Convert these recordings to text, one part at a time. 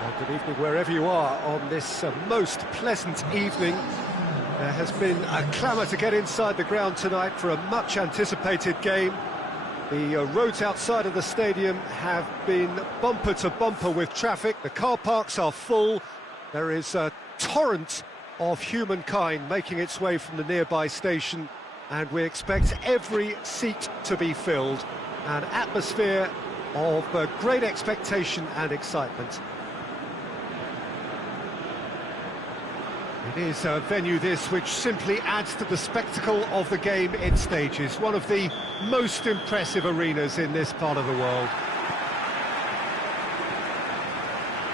Well, good evening wherever you are on this most pleasant evening. There has been a clamour to get inside the ground tonight for a much-anticipated game. The roads outside of the stadium have been bumper to bumper with traffic. The car parks are full. There is a torrent of humankind making its way from the nearby station, and we expect every seat to be filled. An atmosphere of great expectation and excitement. It is a venue this which simply adds to the spectacle of the game it stages. One of the most impressive arenas in this part of the world.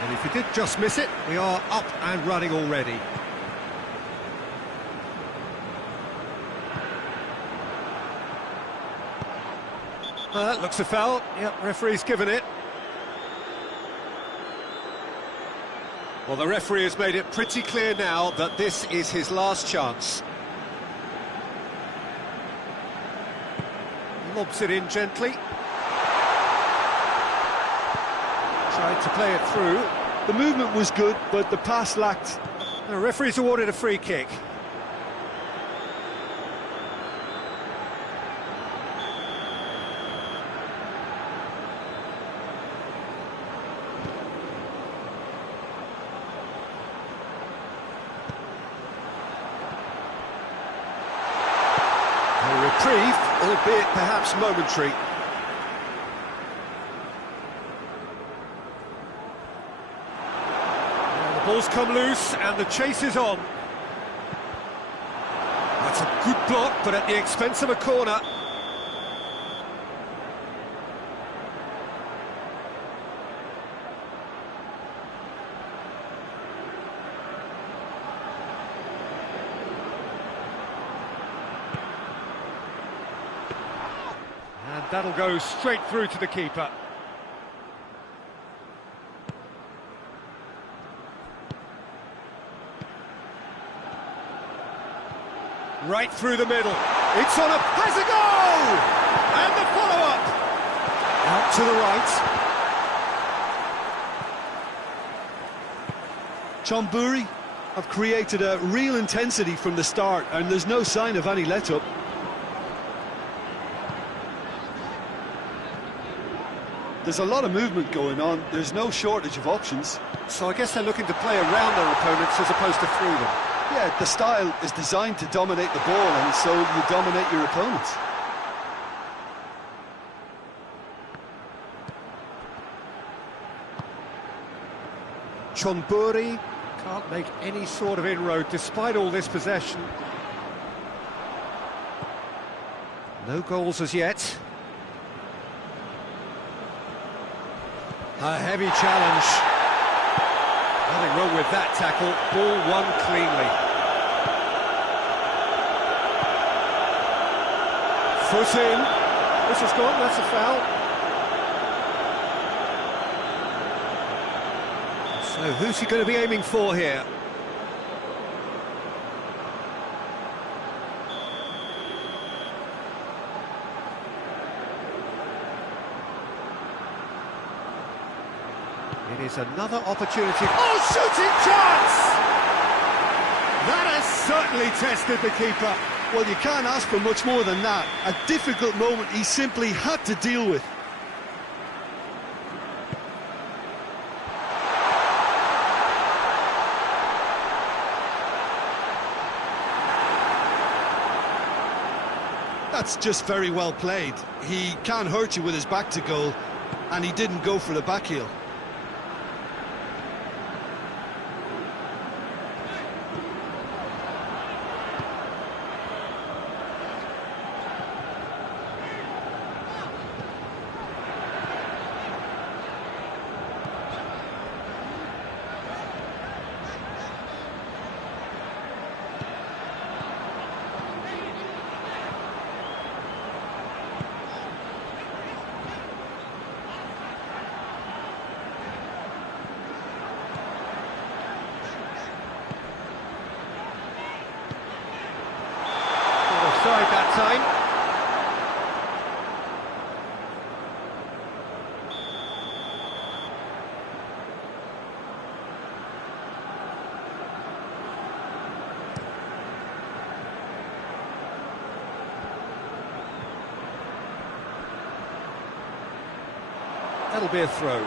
And if you did just miss it, we are up and running already. That looks a foul. Yep, referee's given it. Well, the referee has made it pretty clear now that this is his last chance. Lobs it in gently. Tried to play it through. The movement was good, but the pass lacked. The referee's awarded a free kick. Reprieve, albeit perhaps momentary. And the ball's come loose and the chase is on. That's a good block, but at the expense of a corner. That'll go straight through to the keeper. Right through the middle. It's on a... has a goal! And the follow-up! Out to the right. Chon have created a real intensity from the start, and there's no sign of any let-up. There's a lot of movement going on, there's no shortage of options. So I guess they're looking to play around their opponents as opposed to through them. Yeah, the style is designed to dominate the ball, and so you dominate your opponents. Chon can't make any sort of inroad despite all this possession. No goals as yet. A heavy challenge. Nothing wrong with that tackle. Ball won cleanly. Foot in. This has gone, that's a foul. So who's he going to be aiming for here? It is another opportunity. Oh, shooting chance! That has certainly tested the keeper. Well, you can't ask for much more than that. A difficult moment he simply had to deal with. That's just very well played. He can't hurt you with his back to goal, and he didn't go for the back heel. Offside that time. That'll be a throw.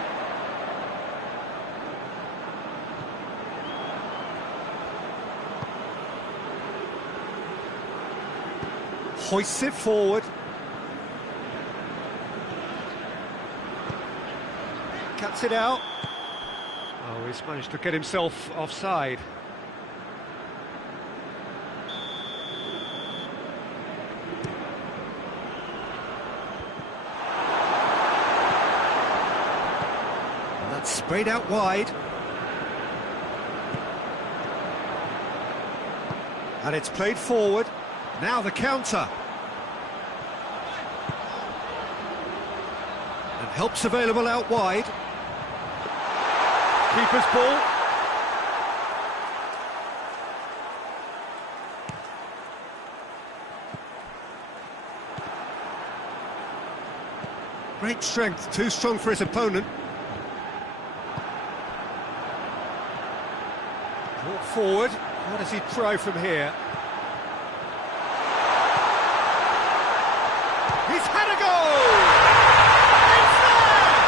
Hoists it forward. Cuts it out. Oh, he's managed to get himself offside. And that's sprayed out wide. And it's played forward. Now the counter. And help's available out wide. Keeper's ball. Great strength, too strong for his opponent. Brought forward. What does he try from here? He's had a goal! It's there!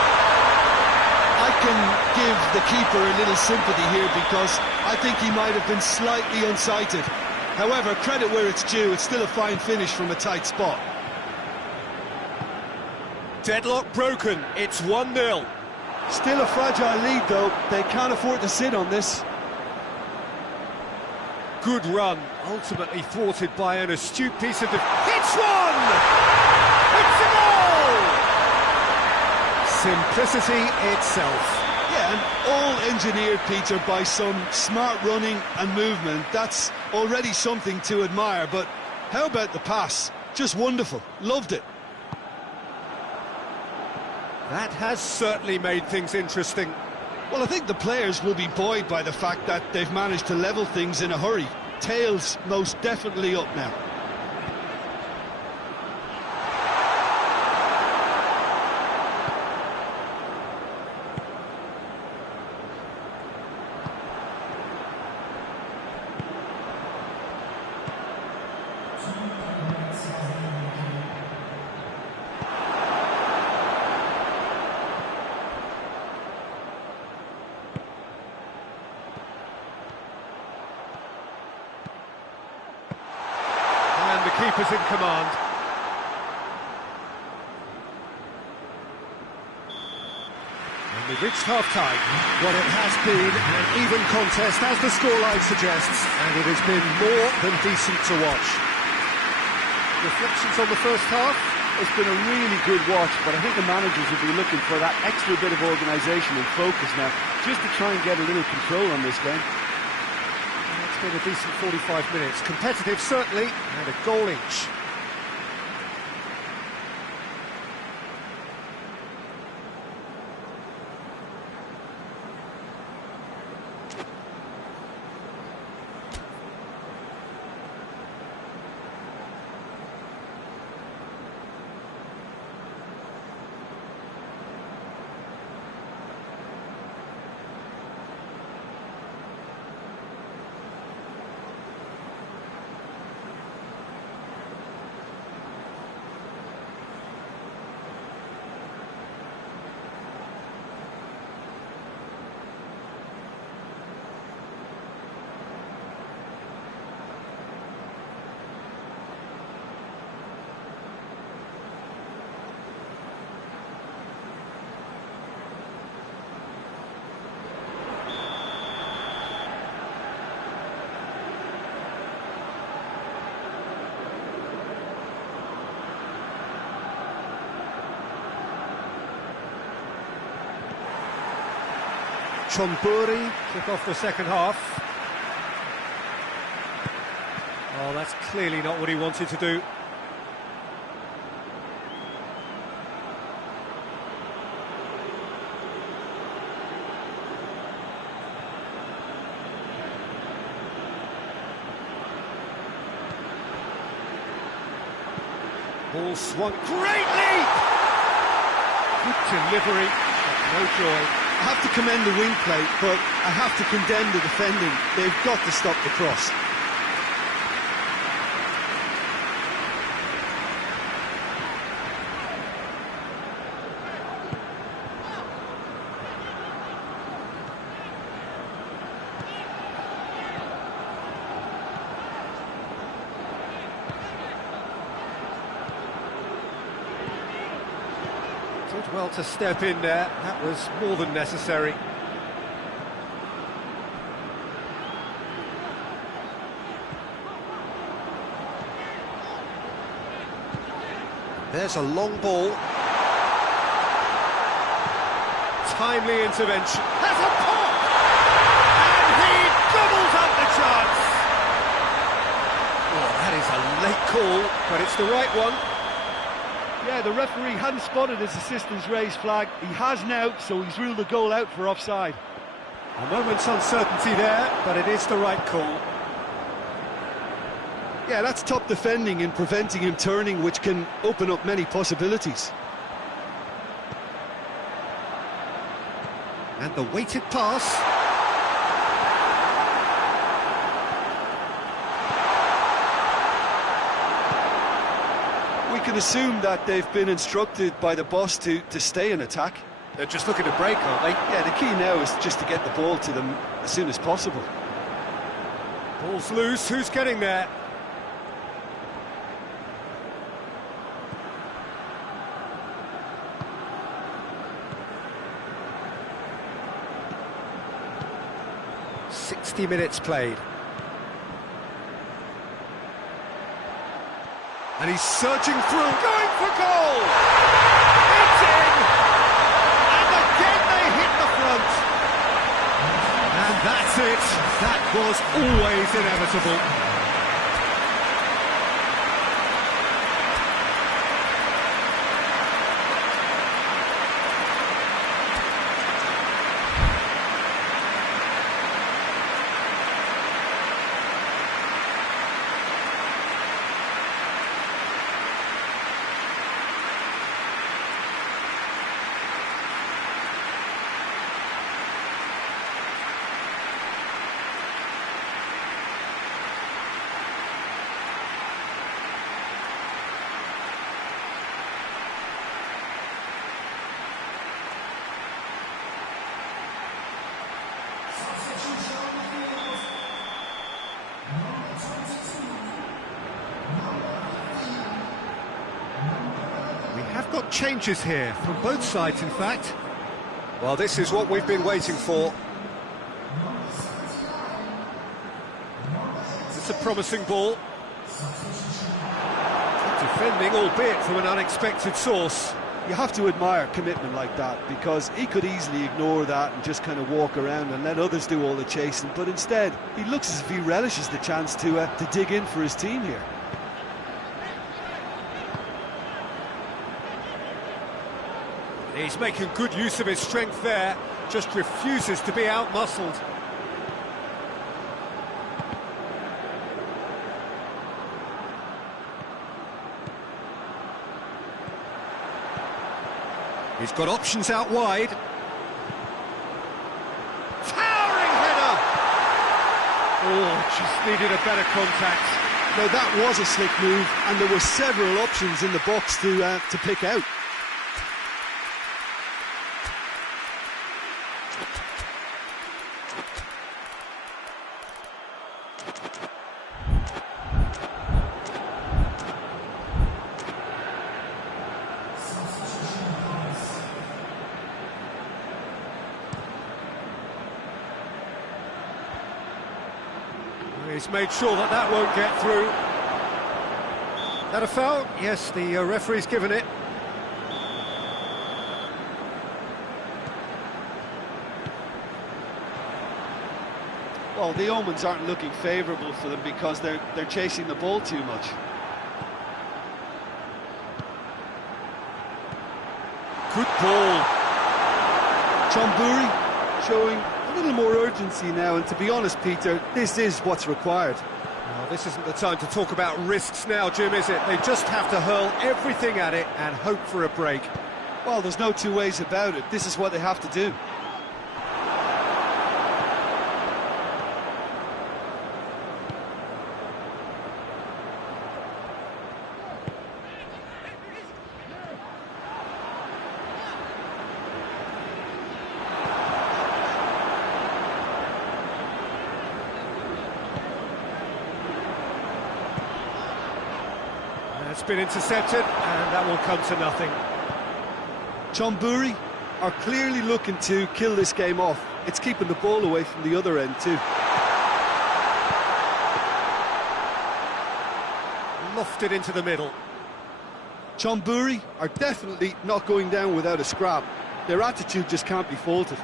I can give the keeper a little sympathy here because I think he might have been slightly unsighted. However, credit where it's due, it's still a fine finish from a tight spot. Deadlock broken, it's 1-0. Still a fragile lead though, they can't afford to sit on this. Good run, ultimately thwarted by an astute piece of hits one! It's a goal! Simplicity itself. Yeah, and all engineered, Peter, by some smart running and movement. That's already something to admire, but how about the pass? Just wonderful, loved it. That has certainly made things interesting. Well, I think the players will be buoyed by the fact that they've managed to level things in a hurry. Tails most definitely up now. And the keeper's in command. And we've reached half-time. Well, it has been an even contest, as the scoreline suggests, and it has been more than decent to watch. Reflections on the first half? It's been a really good watch, but I think the managers will be looking for that extra bit of organisation and focus now, just to try and get a little control on this game. It's been a decent 45 minutes. Competitive, certainly, and a goal each. Chon kick off the second half. Oh, that's clearly not what he wanted to do. Ball swung, great leap! Good delivery, but no joy. I have to commend the wing play, but I have to condemn the defending. They've got to stop the cross. well to step in there. That was more than necessary. There's a long ball. Timely intervention. Has a pop! And he doubles up the chance! Oh, that is a late call, but it's the right one. Yeah, the referee hadn't spotted his assistant's raised flag. He has now, so he's ruled the goal out for offside. A moment's uncertainty there, but it is the right call. Yeah, that's top defending and preventing him turning, which can open up many possibilities. And the weighted pass. We can assume that they've been instructed by the boss to stay in attack. They're just looking to break, aren't they? Yeah, the key now is just to get the ball to them as soon as possible. Ball's loose, who's getting there? Minutes played. And he's surging through, going for goal! It's in! And again they hit the front! And that's it. That was always inevitable. Got changes here from both sides, in fact. Well, this is what we've been waiting for. It's a promising ball. Defending, albeit from an unexpected source. You have to admire commitment like that, because he could easily ignore that and just kind of walk around and let others do all the chasing, but instead he looks as if he relishes the chance to dig in for his team here. He's making good use of his strength there, just refuses to be out-muscled. He's got options out wide. Towering header! Oh, just needed a better contact. Now that was a slick move, and there were several options in the box to pick out. He's made sure that that won't get through. That a foul? Yes, the referee's given it. Well, the omens aren't looking favourable for them because they're chasing the ball too much. Good ball. Chon showing a little more urgency now, and to be honest, Peter, this is what's required. Well, this isn't the time to talk about risks now, Jim, is it? They just have to hurl everything at it and hope for a break. Well, there's no two ways about it. This is what they have to do. It's been intercepted, and that will come to nothing. Chonburi are clearly looking to kill this game off. It's keeping the ball away from the other end too. Lofted into the middle. Chonburi are definitely not going down without a scrap. Their attitude just can't be faulted.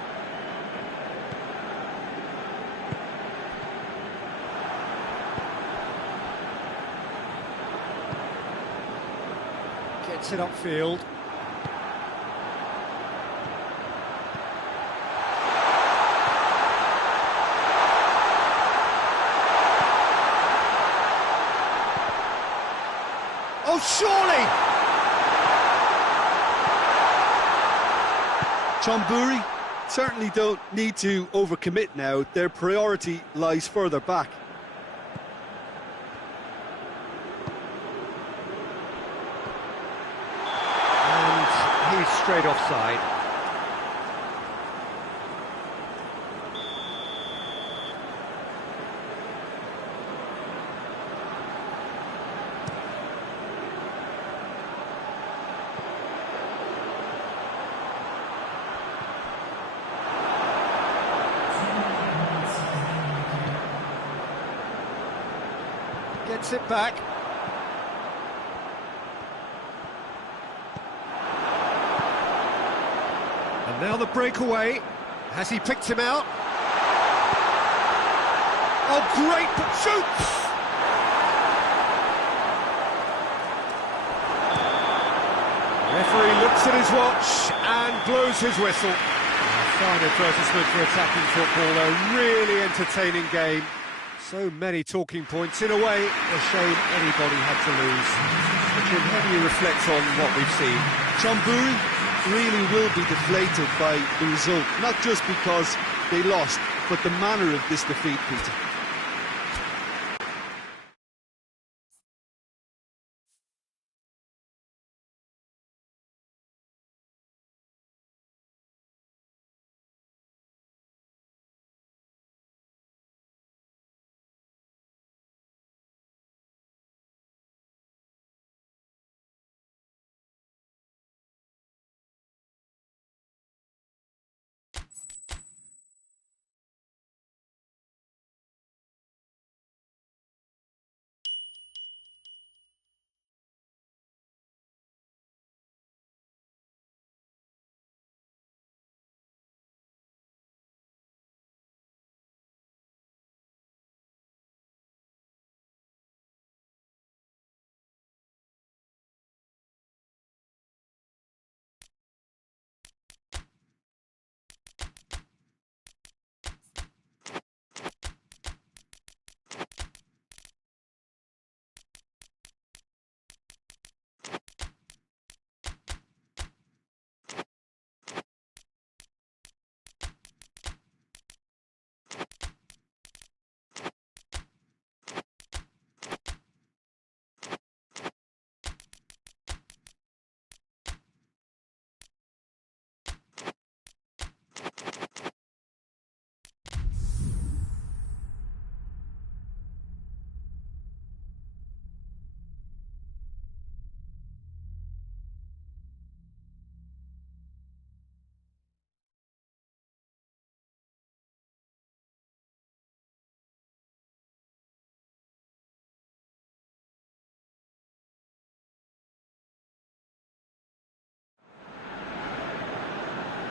Gets it upfield. Oh, surely! Chonburi certainly don't need to overcommit now. Their priority lies further back. And he's straight offside. Gets it back. And now the breakaway. Has he picked him out? Oh, great shoots! Referee looks at his watch and blows his whistle. A fine advertisement for attacking football, a really entertaining game. So many talking points. In a way, a shame anybody had to lose. But Jim, how do you reflect on what we've seen? Chonburi really will be deflated by the result, not just because they lost, but the manner of this defeat, Peter.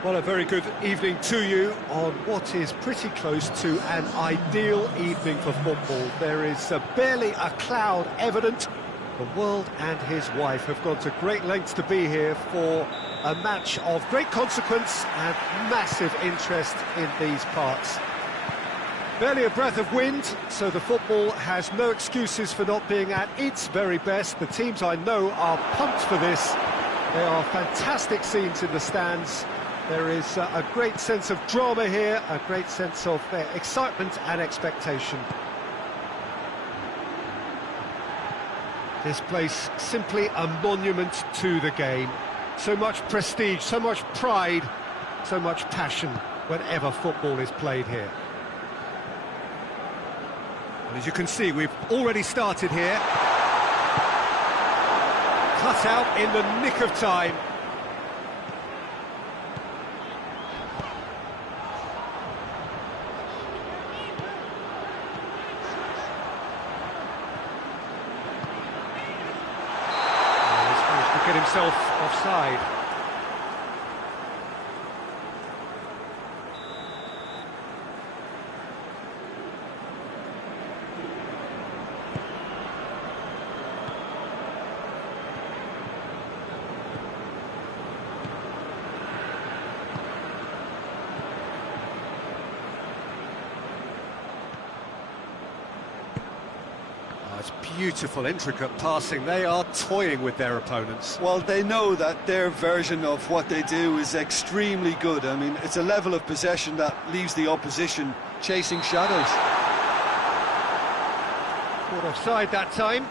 Well, a very good evening to you on what is pretty close to an ideal evening for football. There is barely a cloud evident. The world and his wife have gone to great lengths to be here for a match of great consequence and massive interest in these parts. Barely a breath of wind, so the football has no excuses for not being at its very best. The teams I know are pumped for this. There are fantastic scenes in the stands. There is a great sense of drama here, a great sense of excitement and expectation. This place simply a monument to the game. So much prestige, so much pride, so much passion whenever football is played here. And as you can see, we've already started here. Cut out in the nick of time. get himself offside. It's beautiful, intricate passing. They are toying with their opponents. Well, they know that their version of what they do is extremely good. I mean, it's a level of possession that leaves the opposition chasing shadows. Caught offside that time.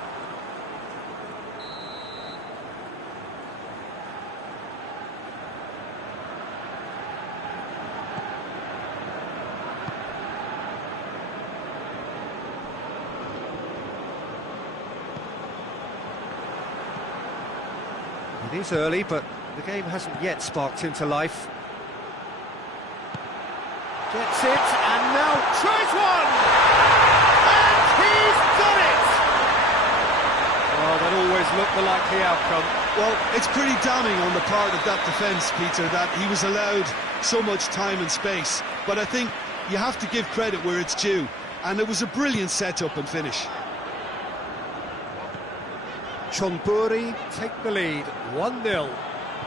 It is early, but the game hasn't yet sparked into life. Gets it, and now tries one! And he's done it! Oh, that always looked the likely outcome. Well, it's pretty damning on the part of that defence, Peter, that he was allowed so much time and space. But I think you have to give credit where it's due, and it was a brilliant set-up and finish. Chon take the lead, 1-0.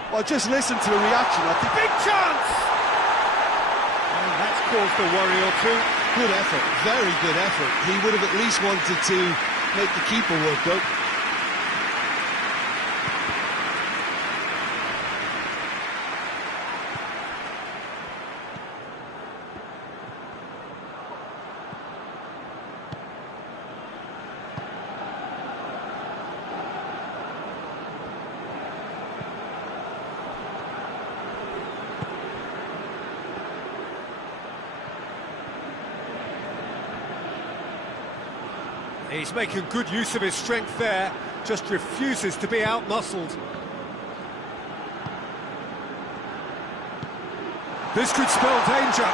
Well, just listen to the reaction. I think big chance! And that's caused a worry or two. Good effort, very good effort. He would have at least wanted to make the keeper work, though. He's making good use of his strength there, just refuses to be out-muscled. This could spell danger.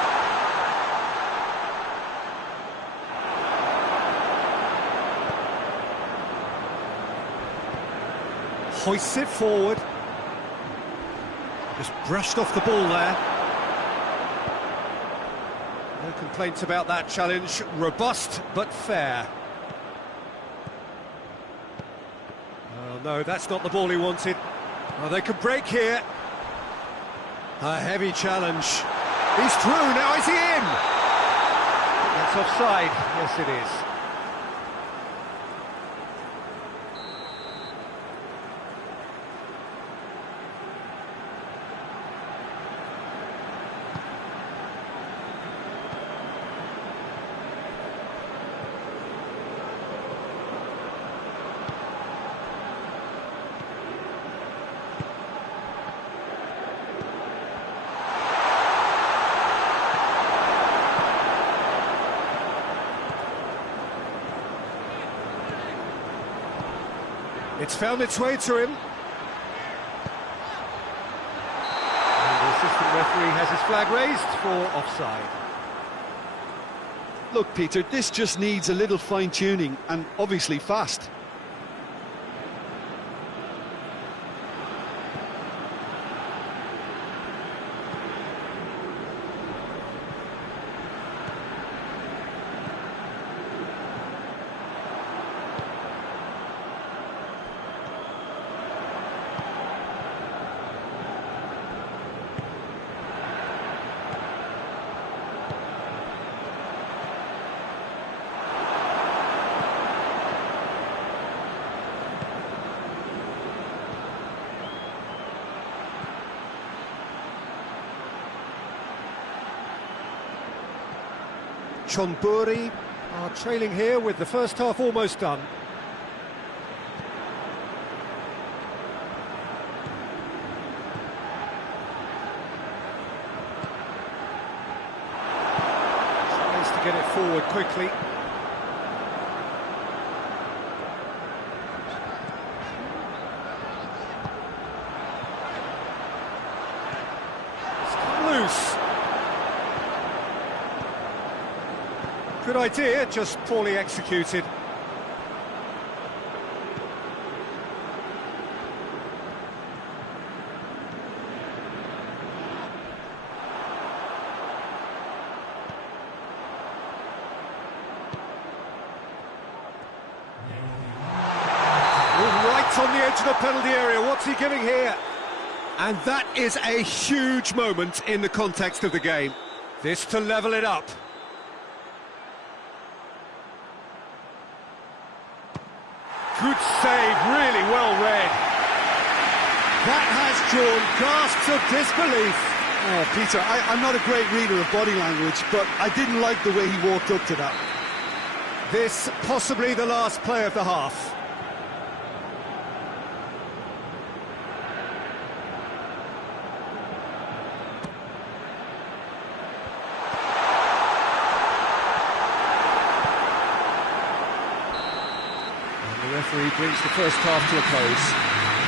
Hoists it forward. Just brushed off the ball there. No complaints about that challenge. Robust but fair. No, that's not the ball he wanted. Oh, they could break here. A heavy challenge. He's through, now is he in? That's offside, yes it is. It's found its way to him. And the assistant referee has his flag raised for offside. Look, Peter, this just needs a little fine-tuning, and obviously fast. Chonburi are trailing here with the first half almost done. Tries to get it forward quickly. It's come loose. Good idea, just poorly executed. on the edge of the penalty area. What's he giving here? And that is a huge moment in the context of the game. This to level it up. Good save, really well read. That has drawn gasps of disbelief. Oh, Peter, I'm not a great reader of body language, but I didn't like the way he walked up to that. This possibly the last play of the half. And the referee brings the first half to a close.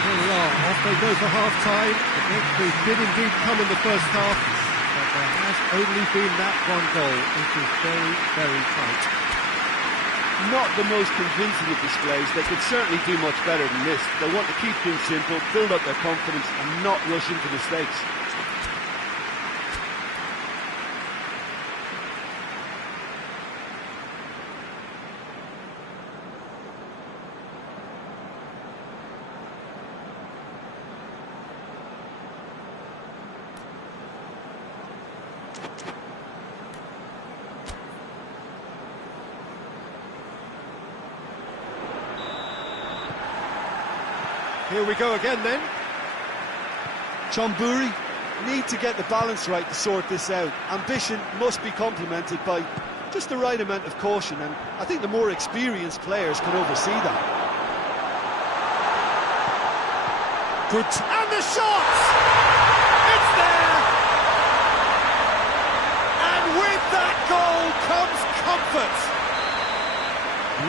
Here we are, off they go for half-time. The victory did indeed come in the first half, but there has only been that one goal, which is very, very tight. Not the most convincing of displays. They could certainly do much better than this. They want to keep things simple, build up their confidence and not rush into mistakes. Here we go again then. Chon need to get the balance right to sort this out. Ambition must be complemented by just the right amount of caution, and I think the more experienced players can oversee that. Good. And the shot! It's there! And with that goal comes comfort.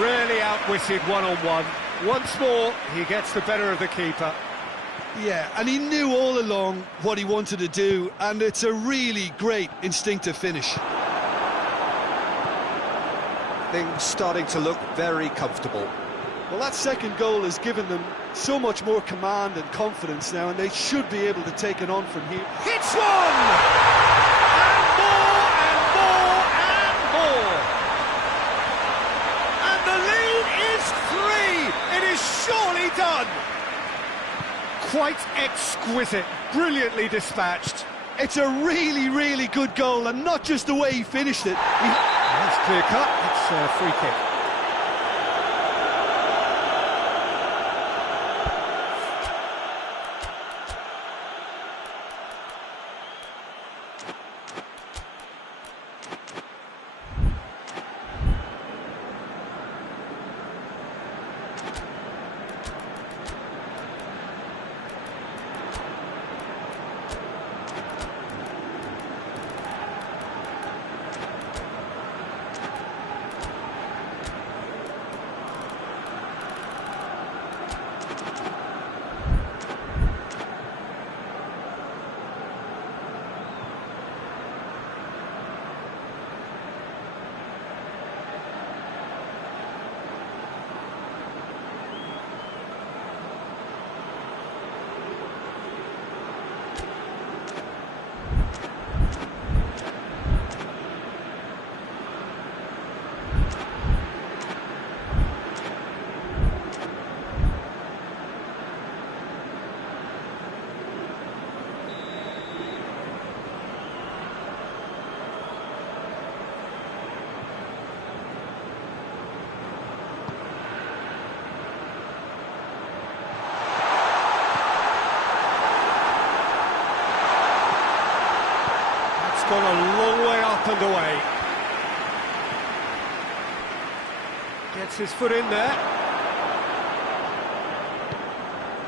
Really outwitted one-on-one. Once more, he gets the better of the keeper. Yeah, and he knew all along what he wanted to do, and it's a really great instinctive finish. Things starting to look very comfortable. Well, that second goal has given them so much more command and confidence now, and they should be able to take it on from here. Hits one! And more, and more, and more! And the lead is 3! It is surely done! Quite exquisite, brilliantly dispatched. It's a really, really good goal, and not just the way he finished it. That's clear cut, it's a free kick. Gone a long way up and away. Gets his foot in there.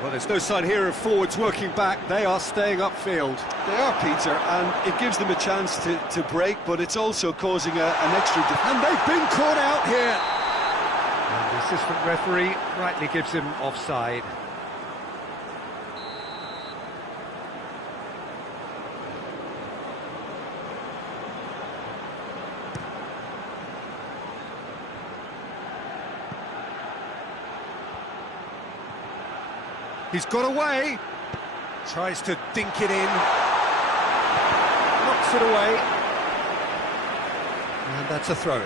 Well, there's no sign here of forwards working back. They are staying upfield. They are, Peter, and it gives them a chance to break, but it's also causing an extra... And they've been caught out here. And the assistant referee rightly gives him offside. He's got away, tries to dink it in, knocks it away, and that's a throw.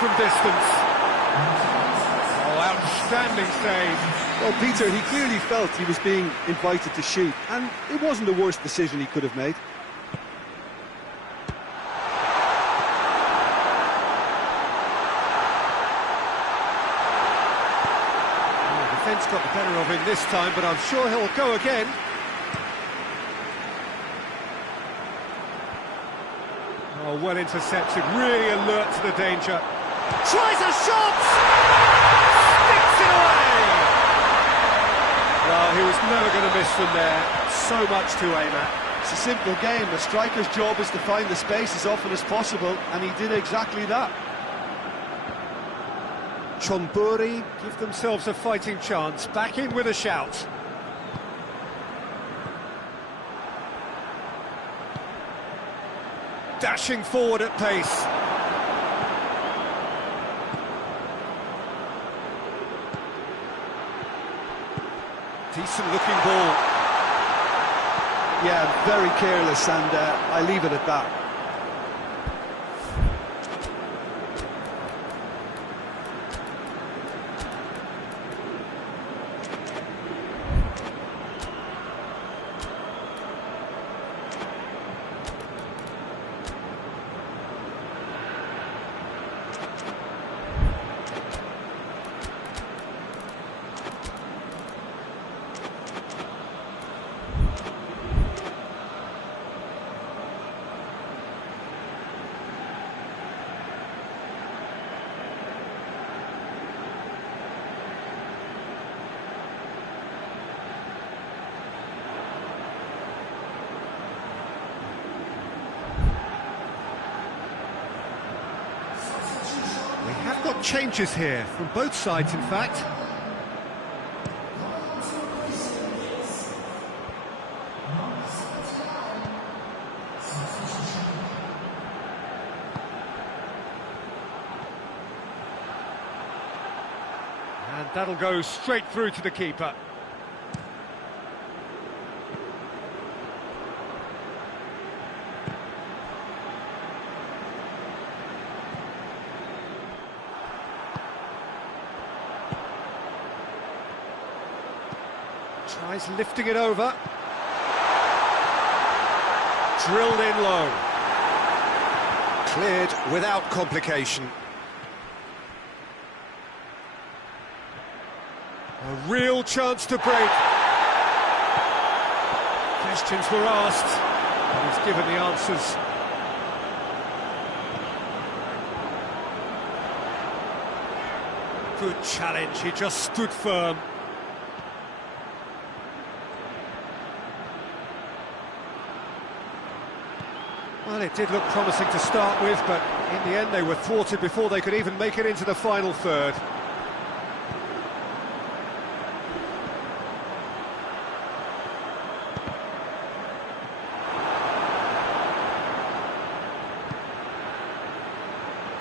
from distance. Oh, outstanding save. Well, Peter, he clearly felt he was being invited to shoot, and it wasn't the worst decision he could have made. Defence got the better of him this time, but I'm sure he'll go again. Oh, well intercepted, really alert to the danger. Tries a shot! Sticks it away! Well, he was never going to miss from there. So much to aim at. It's a simple game. A striker's job is to find the space as often as possible, and he did exactly that. Chon give themselves a fighting chance, back in with a shout. Dashing forward at pace. Decent looking ball. Yeah, very careless, and I leave it at that. We have got changes here, from both sides in fact. And that'll go straight through to the keeper. Tries lifting it over. Drilled in low. Cleared without complication. A real chance to break. Questions were asked, and he's given the answers. Good challenge, he just stood firm. Well, it did look promising to start with, but in the end they were thwarted before they could even make it into the final third.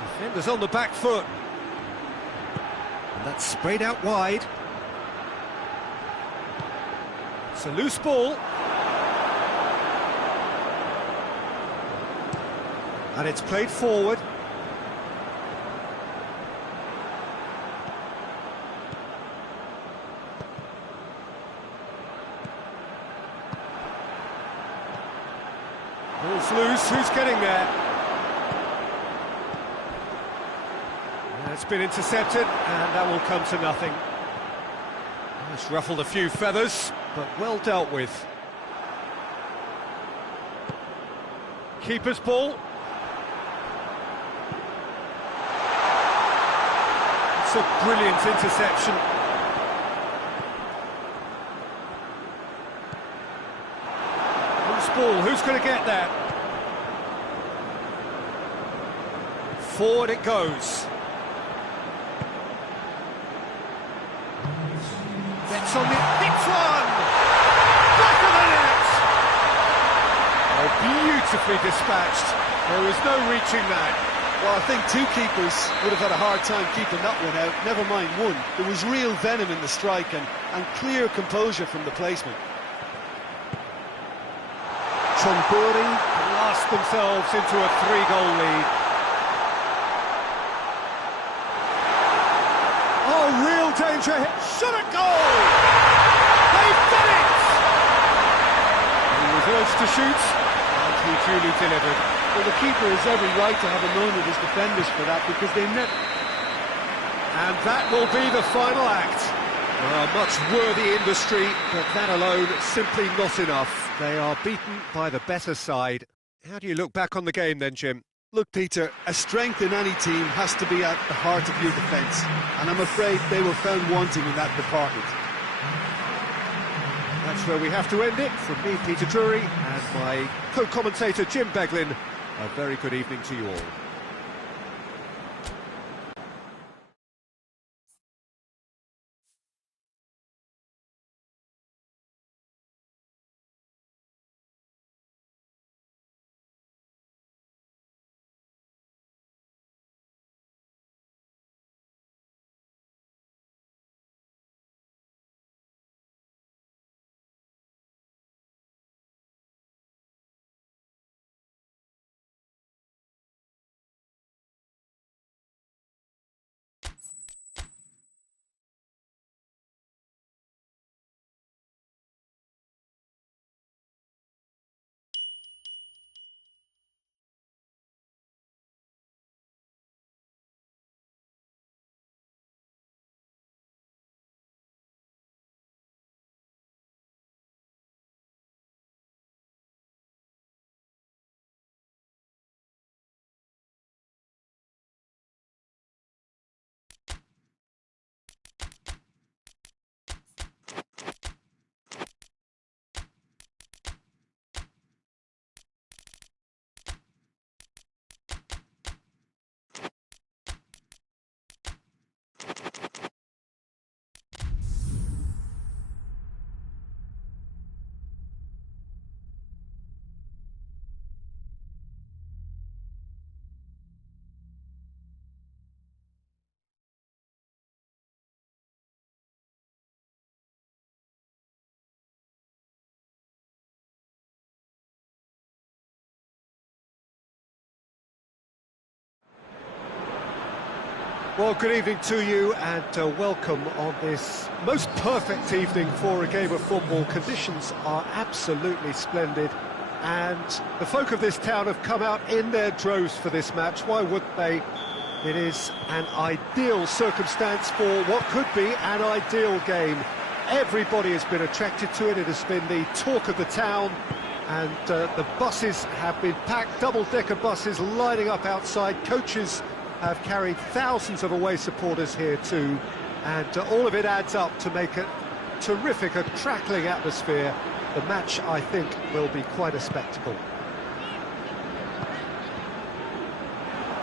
Defenders on the back foot. And that's sprayed out wide. It's a loose ball. And it's played forward. Ball's loose, who's getting there? And it's been intercepted, and that will come to nothing. It's ruffled a few feathers, but well dealt with. Keeper's ball. It's a brilliant interception. Loose ball, who's going to get that? Forward it goes. That's on the... It's one! Back of the net! Oh, beautifully dispatched. There was no reaching that. Well, I think two keepers would have had a hard time keeping that one out, never mind one. There was real venom in the strike and clear composure from the placement. Chon blast themselves into a 3-goal lead. danger here. Should it go? They've done it! He was urged to shoot, and he duly delivered. Well, the keeper has every right to have a moan at his defenders for that, because they never... And that will be the final act. Much worthy industry, but that alone simply not enough. They are beaten by the better side. How do you look back on the game then, Jim? Look, Peter, a strength in any team has to be at the heart of your defence, and I'm afraid they were found wanting in that department. That's where we have to end it. From me, Peter Drury, and my co-commentator, Jim Beglin, a very good evening to you all. Well, good evening to you, and welcome on this most perfect evening for a game of football. Conditions are absolutely splendid, and the folk of this town have come out in their droves for this match. Why wouldn't they? It is an ideal circumstance for what could be an ideal game. Everybody has been attracted to it. It has been the talk of the town, and the buses have been packed, double-decker buses lining up outside. Coaches have carried thousands of away supporters here too, and all of it adds up to make a terrific, a crackling atmosphere. The match, I think, will be quite a spectacle.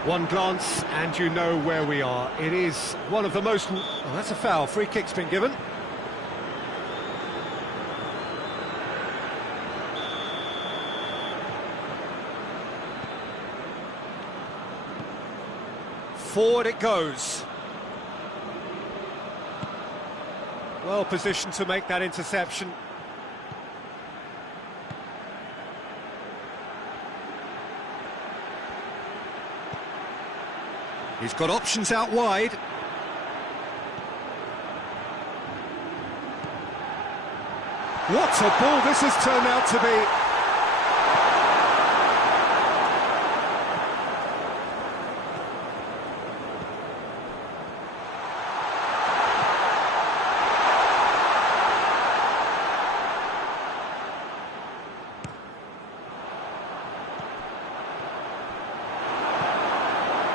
One glance and you know where we are. It is one of the most... Oh, that's a foul. Free kick's been given. Forward it goes. Well positioned to make that interception. He's got options out wide. What a ball this has turned out to be.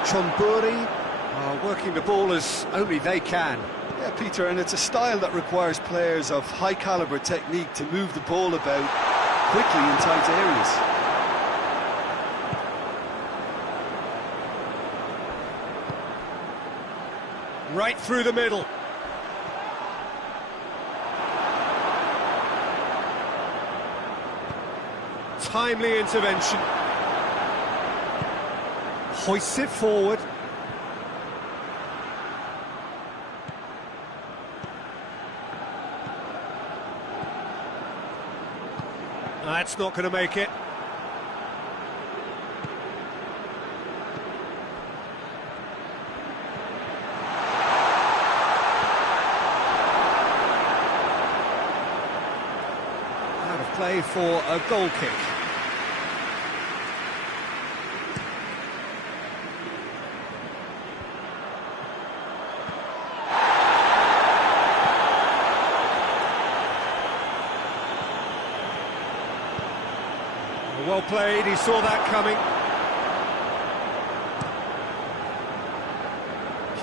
Chon are working the ball as only they can. Yeah, Peter, and it's a style that requires players of high-caliber technique to move the ball about quickly in tight areas. Right through the middle. Timely intervention. Hoists it forward. That's not going to make it. play for a goal kick. Well played, he saw that coming.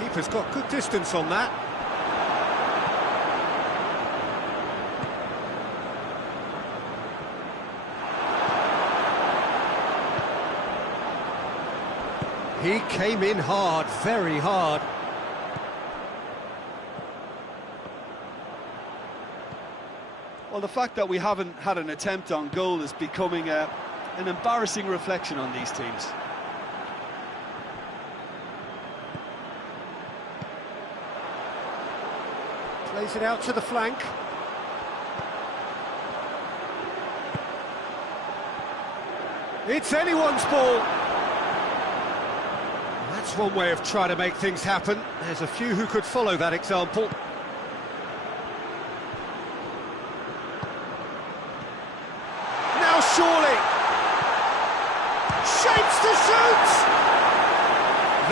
Keeper's got good distance on that. He came in hard, very hard. Well, the fact that we haven't had an attempt on goal is becoming an embarrassing reflection on these teams. Plays it out to the flank. It's anyone's ball. That's one way of trying to make things happen. There's a few who could follow that example. Now surely. Shapes to shoot!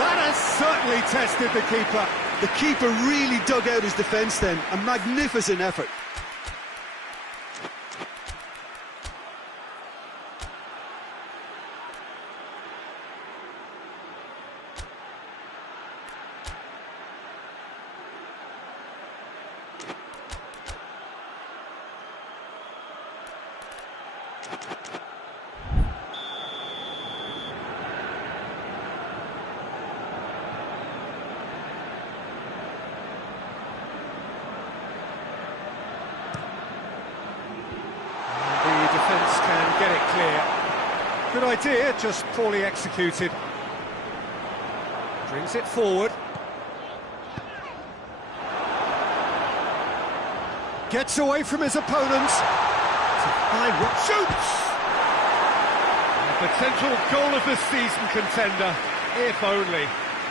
That has certainly tested the keeper. The keeper really dug out his defence then. A magnificent effort. Defence can get it clear. Good idea, just poorly executed. Brings it forward. Gets away from his opponent. Shoots! A potential goal of the season contender, if only.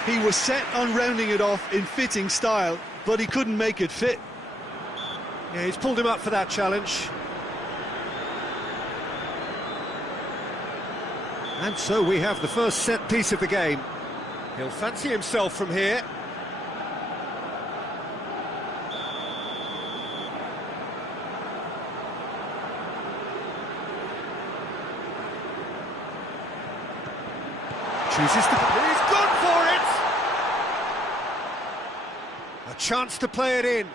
He was set on rounding it off in fitting style, but he couldn't make it fit. Yeah, he's pulled him up for that challenge. And so we have the first set piece of the game. He'll fancy himself from here. Chooses to... He's gone for it! A chance to play it in.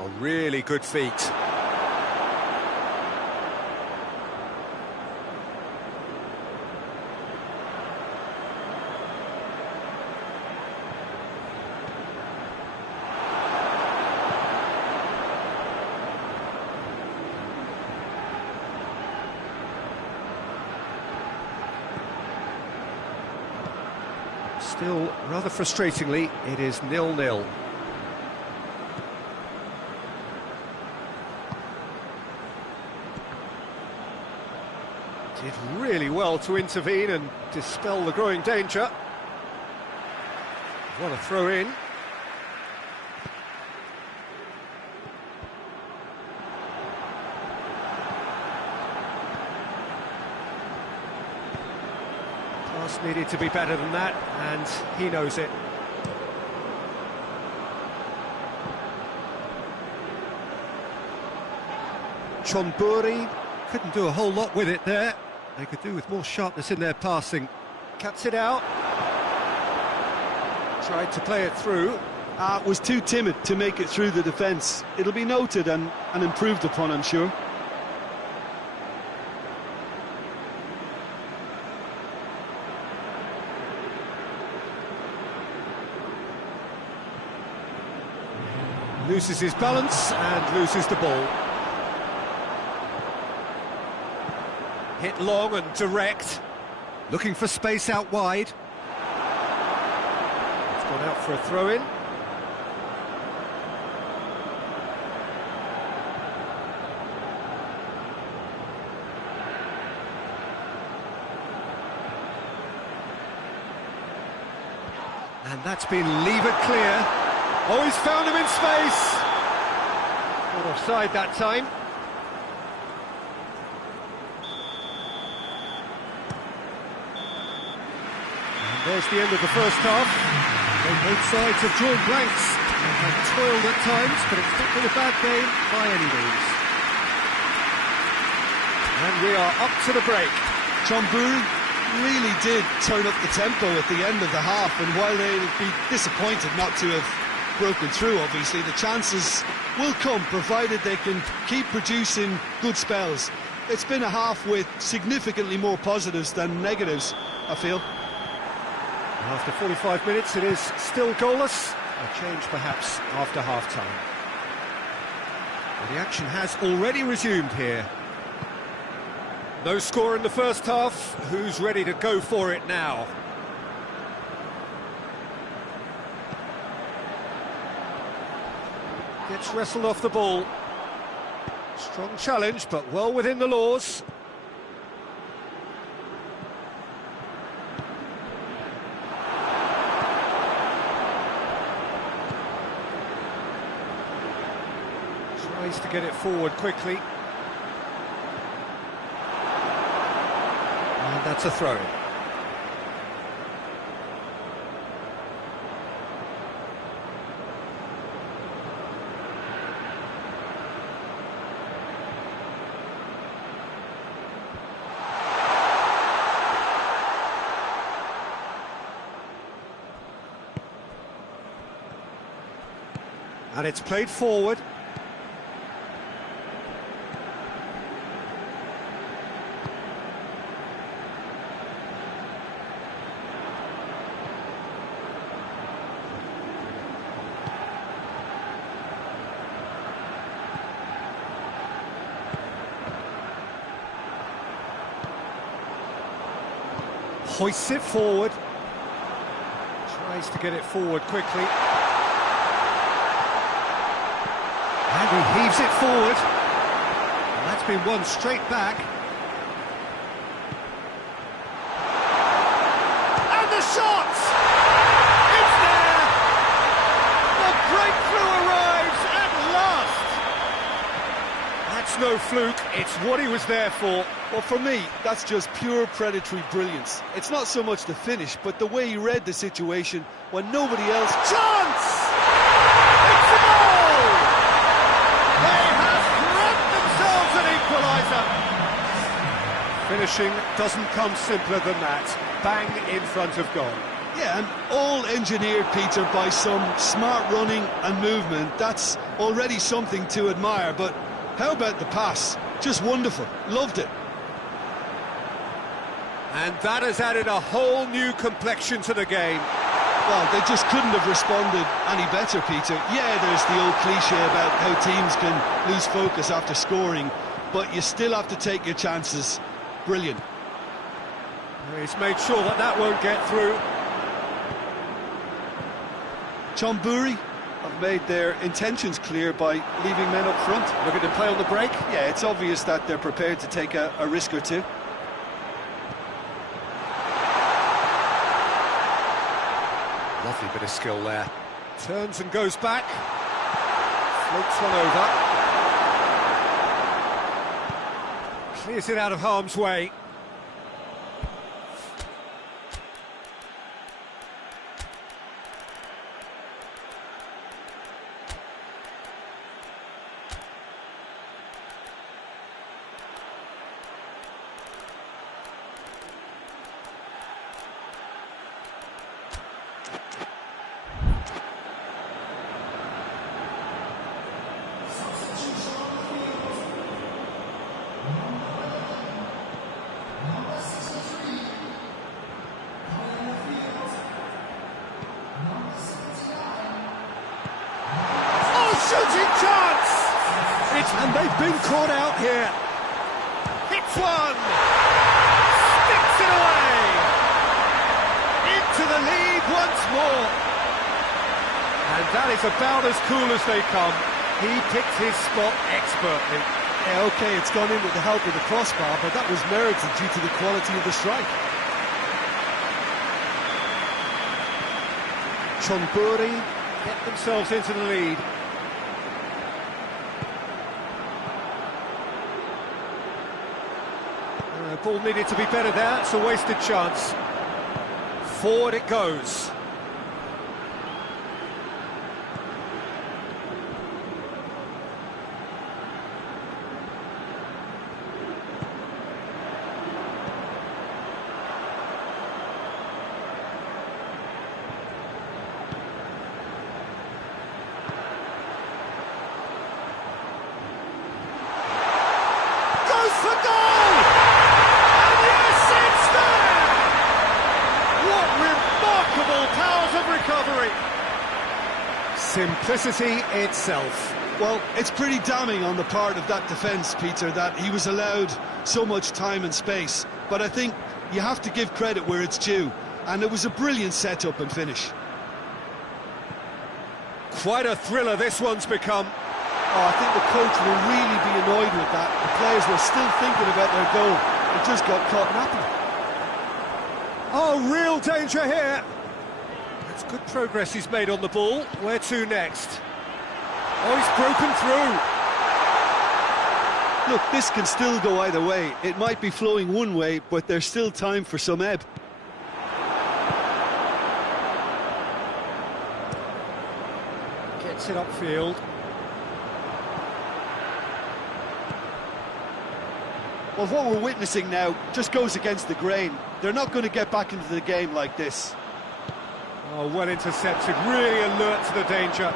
A really good feat. Still, rather frustratingly, it is 0-0. Did really well to intervene and dispel the growing danger. What a throw in. Pass needed to be better than that, and he knows it. Chon couldn't do a whole lot with it there. They could do with more sharpness in their passing. Cuts it out. Tried to play it through. Was too timid to make it through the defence. It'll be noted and improved upon, I'm sure. Loses his balance and loses the ball. Hit long and direct, looking for space out wide. It's gone out for a throw-in. And that's been levered clear. Oh, he's found him in space. Not offside that time. There's the end of the first half. Both sides have drawn blanks and have toiled at times, but it's not been a bad game by any means. And we are up to the break. Chon really did turn up the tempo at the end of the half, and while they'd be disappointed not to have broken through, obviously, the chances will come, provided they can keep producing good spells. It's been a half with significantly more positives than negatives, I feel. After 45 minutes, it is still goalless. A change, perhaps, after half-time. The action has already resumed here. No score in the first half. Who's ready to go for it now? Gets wrestled off the ball. Strong challenge, but well within the laws. Tries to get it forward quickly. And that's a throw-in. And it's played forward. Hoists it forward. Tries to get it forward quickly. And he heaves it forward. And that's been won straight back. And the shot! It's there! The breakthrough arrives at last! That's no fluke, it's what he was there for. Well, for me, that's just pure predatory brilliance. It's not so much the finish, but the way he read the situation when nobody else... Chance! It's a goal! They have grabbed themselves an equaliser. Finishing doesn't come simpler than that. Bang in front of goal. Yeah, and all engineered, Peter, by some smart running and movement. That's already something to admire, but how about the pass? Just wonderful. Loved it. And that has added a whole new complexion to the game. Well, they just couldn't have responded any better, Peter. Yeah, there's the old cliche about how teams can lose focus after scoring, but you still have to take your chances. Brilliant. He's made sure that that won't get through. Chon have made their intentions clear by leaving men up front. Looking to play on the break? Yeah, it's obvious that they're prepared to take a risk or two. Lovely bit of skill there. Turns and goes back. Floats one over. Clears it out of harm's way. Shooting chance! And they've been caught out here. Hits one! Sticks it away! Into the lead once more. And that is about as cool as they come. He picked his spot expertly. Yeah, OK, it's gone in with the help of the crossbar, but that was merited due to the quality of the strike. Chon get themselves into the lead. Ball needed to be better there, it's a wasted chance. forward it goes. For goal! And yes, it's there! What remarkable powers of recovery! Simplicity itself. Well, it's pretty damning on the part of that defence, Peter, that he was allowed so much time and space. But I think you have to give credit where it's due, and it was a brilliant setup and finish. Quite a thriller this one's become. Oh, I think the coach will really be annoyed with that. The players were still thinking about their goal. It just got caught napping. Oh, real danger here. That's good progress he's made on the ball. Where to next? Oh, he's broken through. Look, this can still go either way. It might be flowing one way, but there's still time for some ebb. Gets it upfield. Well, what we're witnessing now just goes against the grain. They're not going to get back into the game like this. Oh, well intercepted, really alert to the danger.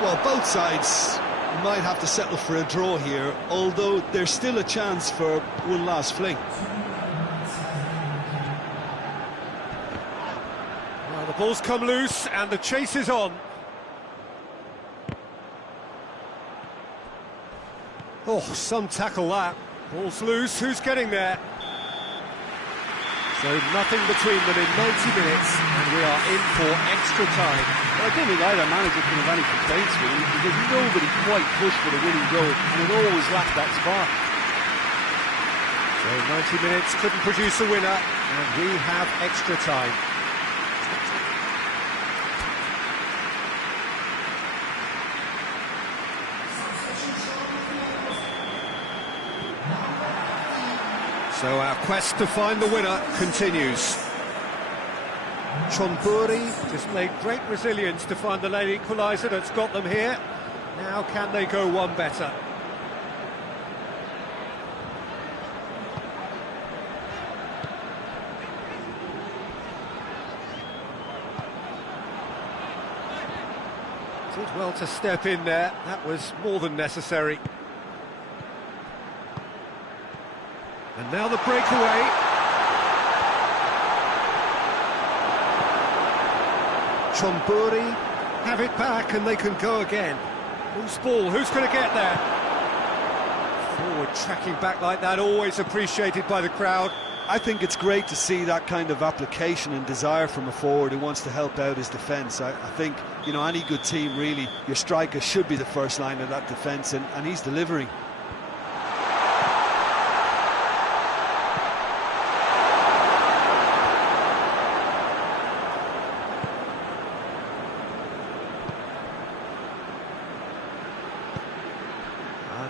Well, both sides might have to settle for a draw here, although there's still a chance for one last fling. The ball's come loose and the chase is on. Oh, some tackle that. Ball's loose, who's getting there? So nothing between them in 90 minutes and we are in for extra time. Well, I don't think either manager can have any complaints really, because nobody quite pushed for the winning goal and it always lacked that spark. So 90 minutes couldn't produce a winner and we have extra time. So our quest to find the winner continues. Chon displayed great resilience to find the late equaliser that's got them here. Now can they go one better? Did well to step in there, that was more than necessary. And now the breakaway. Chonburi have it back and they can go again. Loose ball, who's going to get there? Forward tracking back like that, always appreciated by the crowd. I think it's great to see that kind of application and desire from a forward who wants to help out his defence. I think, you know, any good team really, your striker should be the first line of that defence, and he's delivering.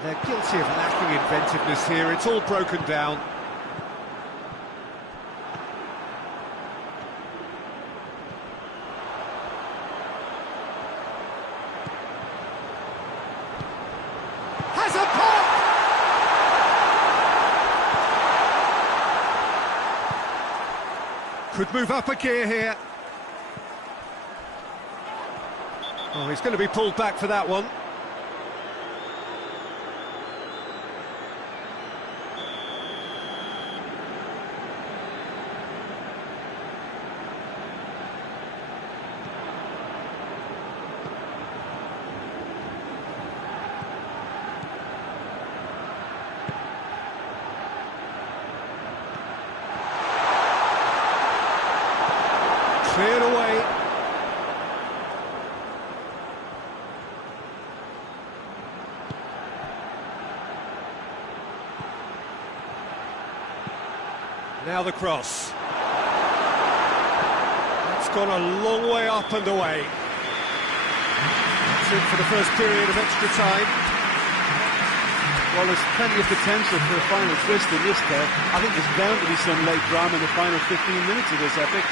They're guilty of lacking inventiveness here, it's all broken down. Has a pop! Could move up a gear here. Oh, he's going to be pulled back for that one. Cleared away. Now the cross. That's gone a long way up and away. answer it for the first period of extra time. Well, there's plenty of potential for a final twist in this, Kev. I think there's bound to be some late drama in the final 15 minutes of this epic.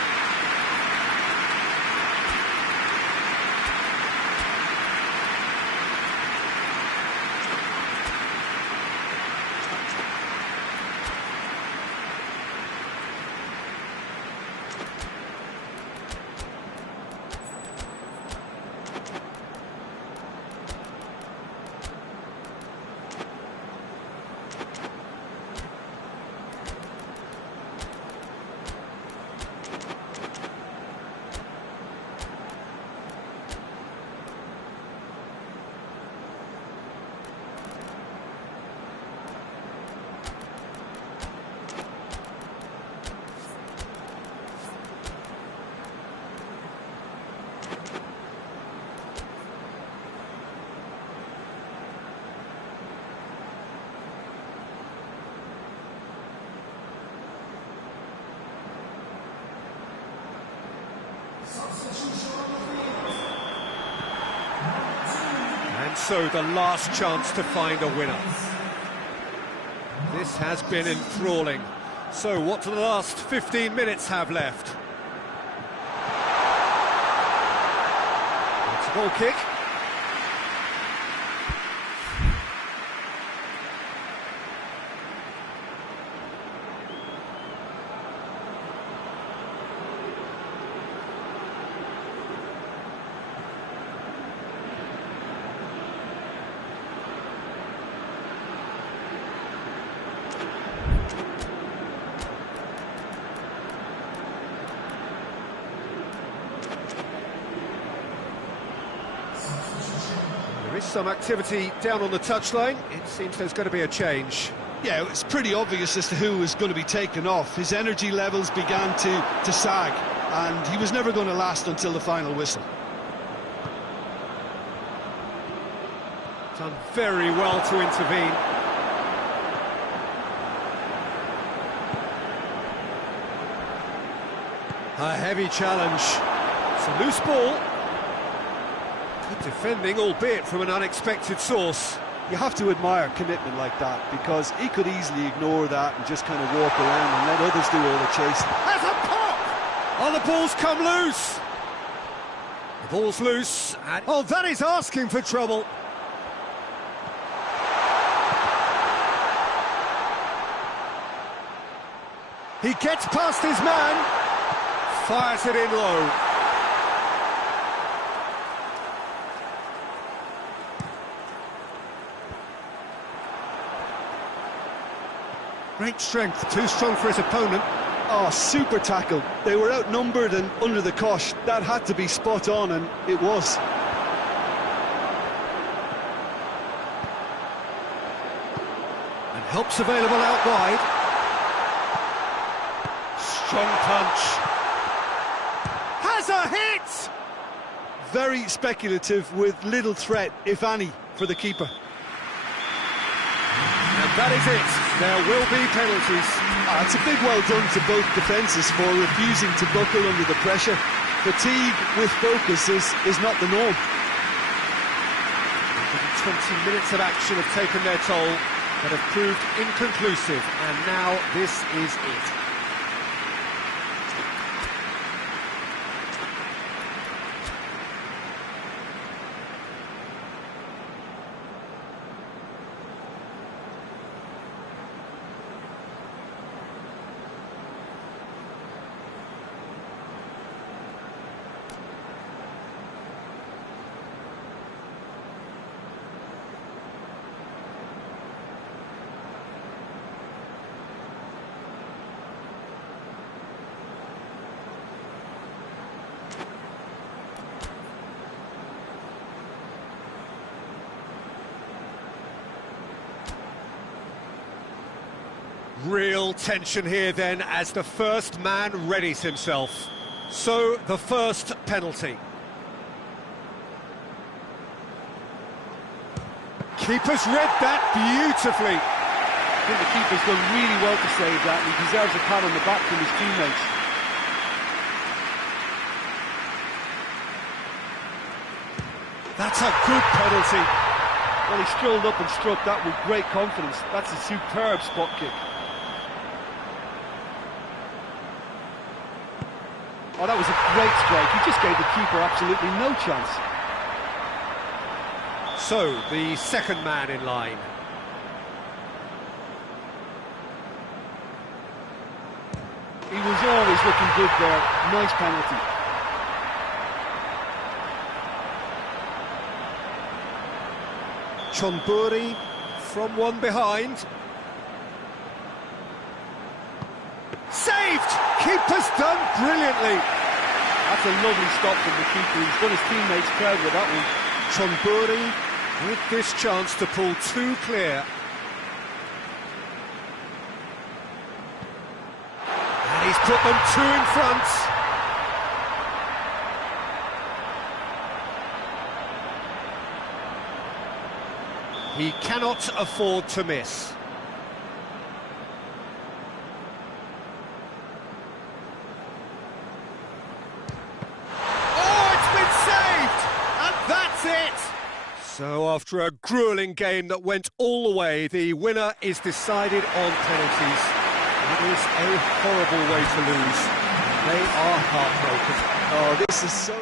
And so the last chance to find a winner. This has been enthralling. So what do the last 15 minutes have left? It's a goal kick. There is some activity down on the touchline. It seems there's going to be a change. Yeah, it's pretty obvious as to who was going to be taken off. His energy levels began to sag, and he was never going to last until the final whistle. Done very well to intervene. A heavy challenge. It's a loose ball. Good defending, albeit from an unexpected source. You have to admire commitment like that, because he could easily ignore that and just kind of walk around and let others do all the chasing. Has a pop! Oh, the ball's come loose. The ball's loose, and oh, that is asking for trouble. He gets past his man, fires it in low. Great strength, too strong for his opponent. Oh, super tackle. They were outnumbered and under the cosh. That had to be spot on, and it was. And help's available out wide. Strong punch. Has a hit! Very speculative with little threat, if any, for the keeper. And that is it. There will be penalties. It's a big well done to both defences for refusing to buckle under the pressure. Fatigue with focus is not the norm. 20 minutes of action have taken their toll, but have proved inconclusive, and now this is it. Real tension here then as the first man readies himself. So, the first penalty. Keeper's read that beautifully. I think the keeper's done really well to save that, and he deserves a pat on the back from his teammates. That's a good penalty. Well, he strolled up and struck that with great confidence. That's a superb spot kick. Oh, that was a great strike. He just gave the keeper absolutely no chance. So, the second man in line. He was always looking good there. Nice penalty. Chon from one behind. Saved! Keeper's done brilliantly. That's a lovely stop from the keeper. He's done his teammates proud with that one. Chon with this chance to pull two clear. And he's put them two in front. He cannot afford to miss. Oh, it's been saved! And that's it! So after a gruelling game that went all the way, the winner is decided on penalties. It is a horrible way to lose. They are heartbroken. Oh, this is so...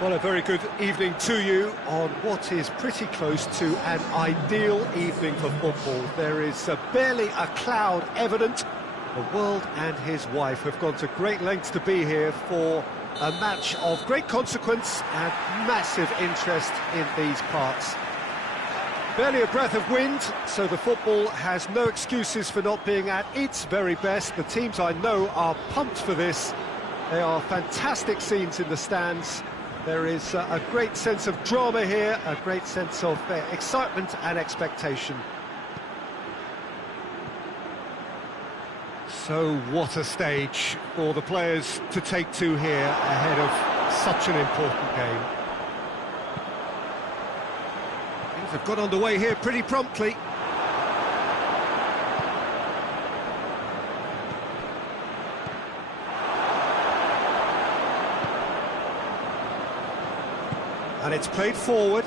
Well, a very good evening to you on what is pretty close to an ideal evening for football. There is barely a cloud evident. The world and his wife have gone to great lengths to be here for a match of great consequence and massive interest in these parts. Barely a breath of wind, so the football has no excuses for not being at its very best. The teams I know are pumped for this. They are fantastic scenes in the stands. There is a great sense of drama here, a great sense of excitement and expectation. So what a stage for the players to take to here ahead of such an important game. Things have got underway here pretty promptly. And it's played forward.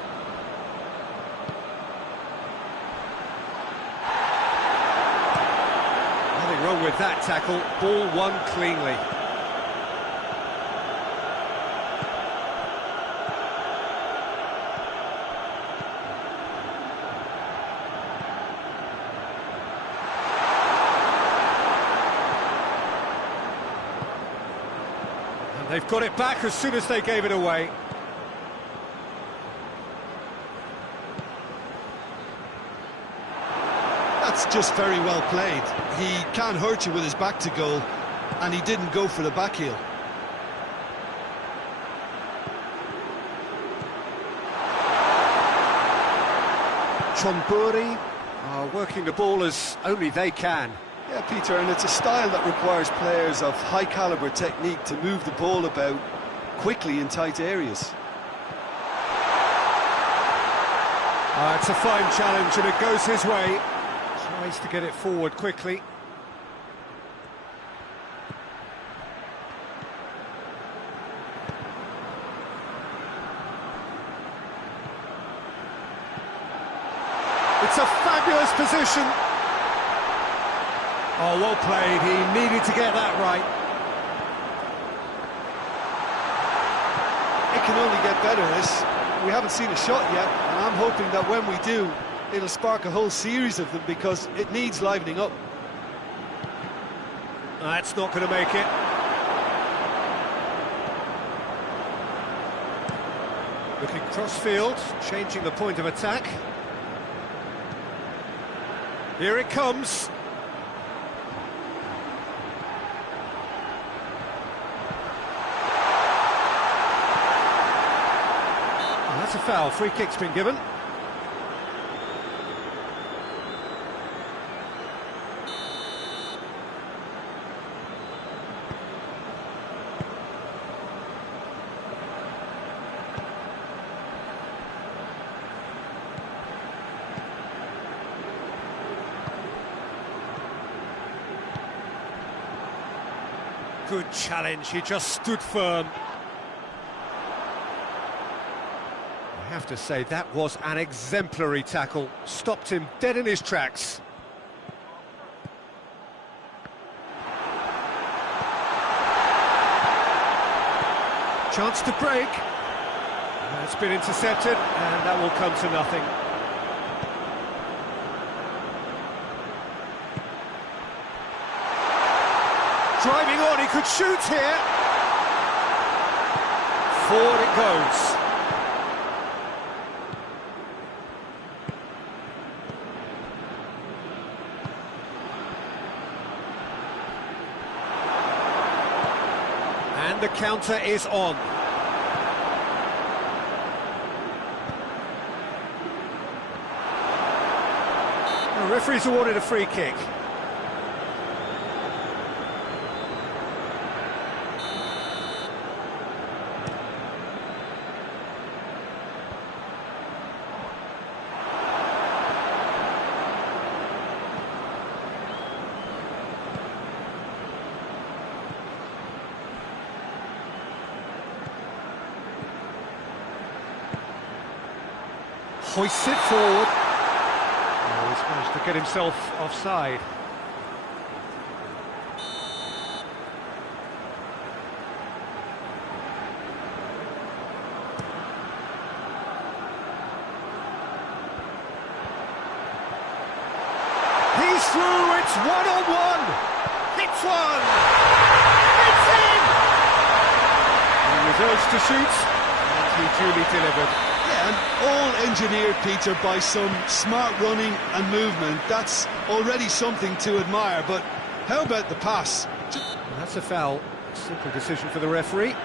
Nothing wrong with that tackle. Ball won cleanly. And they've got it back as soon as they gave it away. That's just very well played. He can't hurt you with his back to goal, and he didn't go for the back heel. Chon are working the ball as only they can. Yeah, Peter, and it's a style that requires players of high-caliber technique to move the ball about quickly in tight areas. It's a fine challenge and it goes his way. Tries to get it forward quickly. It's a fabulous position. Oh, well played. He needed to get that right. It can only get better, this. We haven't seen a shot yet, and I'm hoping that when we do, it'll spark a whole series of them because it needs livening up. That's not going to make it. Looking cross-field, changing the point of attack. Here it comes. Oh, that's a foul. Free kick's been given. Good challenge, he just stood firm. I have to say, that was an exemplary tackle. Stopped him dead in his tracks. Chance to break. It's been intercepted, and that will come to nothing. Driving on, he could shoot here. Forward it goes. And the counter is on. The referee's awarded a free kick. Hoists it forward. Oh, he's managed to get himself offside. one-on-one! Hits one! It's in! He reserves to shoot, and he duly delivered. Yeah, and all engineered, Peter, by some smart running and movement. That's already something to admire, but how about the pass? That's a foul. Simple decision for the referee.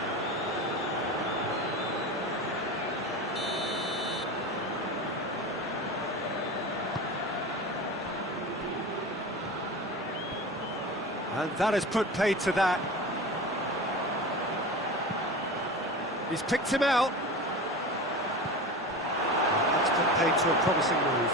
And that has put paid to that. He's picked him out. And that's put paid to a promising move.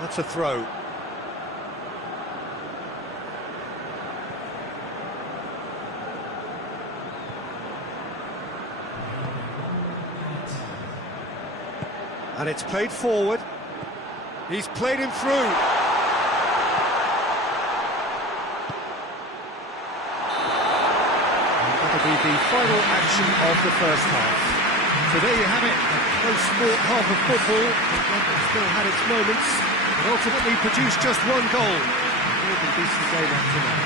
That's a throw. And it's played forward. He's played him through. And that'll be the final action of the first half. So there you have it, a close sport half of football. It still had its moments, but ultimately produced just one goal. More than decent game up to now.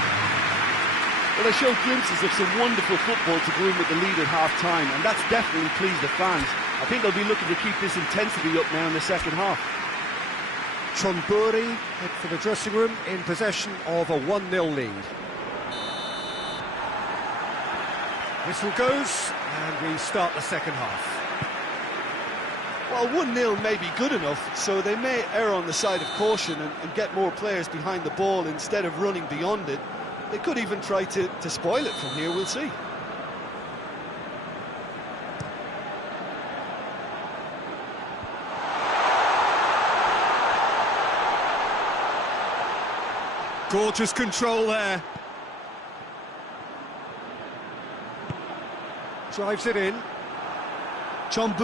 Well, they showed glimpses of some wonderful football to go in with the lead at half-time, and that's definitely pleased the fans. I think they'll be looking to keep this intensity up now in the second half. Chon head for the dressing room in possession of a 1-0 lead. Whistle goes, and we start the second half. Well, 1-0 may be good enough, so they may err on the side of caution and get more players behind the ball instead of running beyond it. They could even try to spoil it from here, we'll see. Gorgeous control there. Drives it in. Chon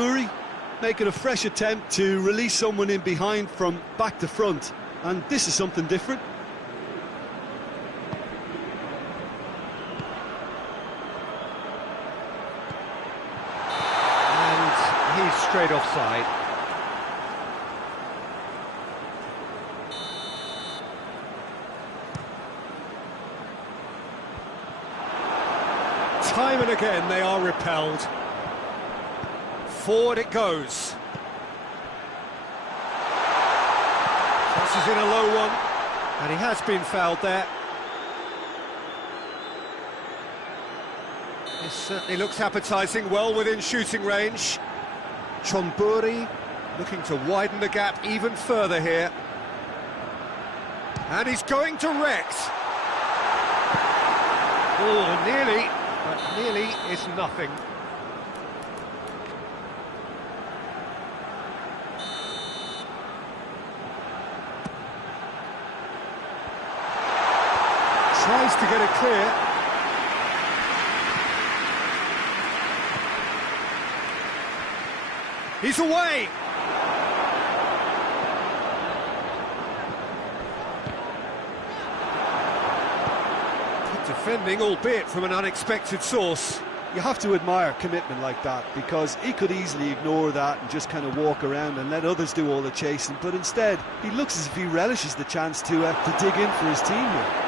making a fresh attempt to release someone in behind from back to front, and this is something different. And he's straight offside. Time and again they are repelled. Forward it goes. Crosses in a low one, and he has been fouled there. This certainly looks appetising, well within shooting range. Chon looking to widen the gap even further here. And he's going direct. Oh, nearly. But nearly is nothing. Tries to get it clear. He's away! Defending, albeit from an unexpected source. You have to admire commitment like that, because he could easily ignore that and just kind of walk around and let others do all the chasing, but instead he looks as if he relishes the chance to dig in for his team here.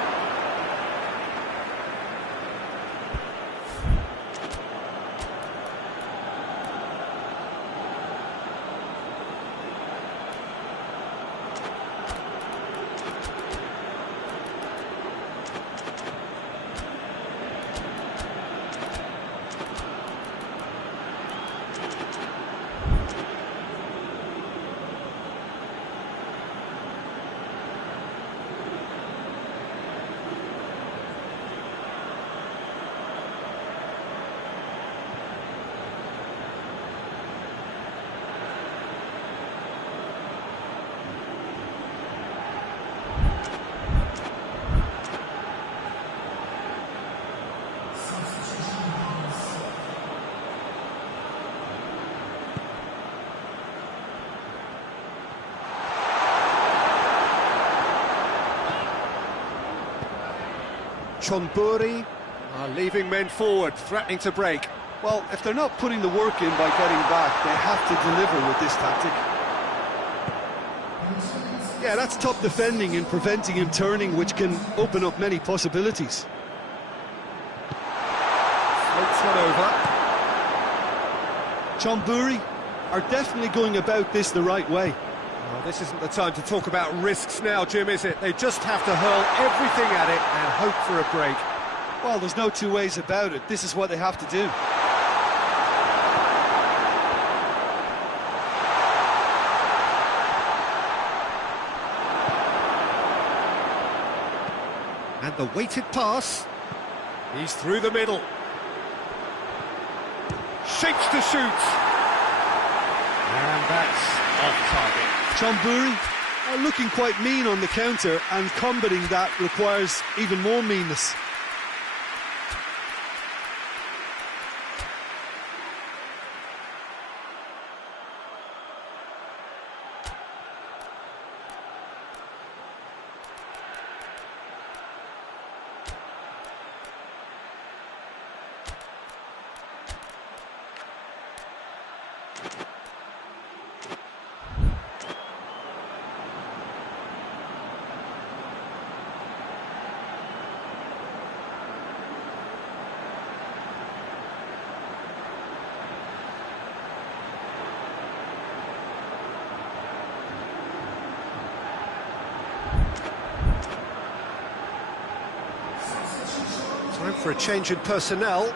Chon Are leaving men forward, threatening to break. Well, if they're not putting the work in by getting back, they have to deliver with this tactic. Yeah, that's tough defending and preventing him turning, which can open up many possibilities. Floats one over. Chon are definitely going about this the right way. Well, this isn't the time to talk about risks now, Jim, is it? They just have to hurl everything at it and hope for a break. Well, there's no two ways about it. This is what they have to do. And the weighted pass. He's through the middle. Shapes to shoot. And that's off target. Chon are looking quite mean on the counter, and combating that requires even more meanness. Time for a change in personnel.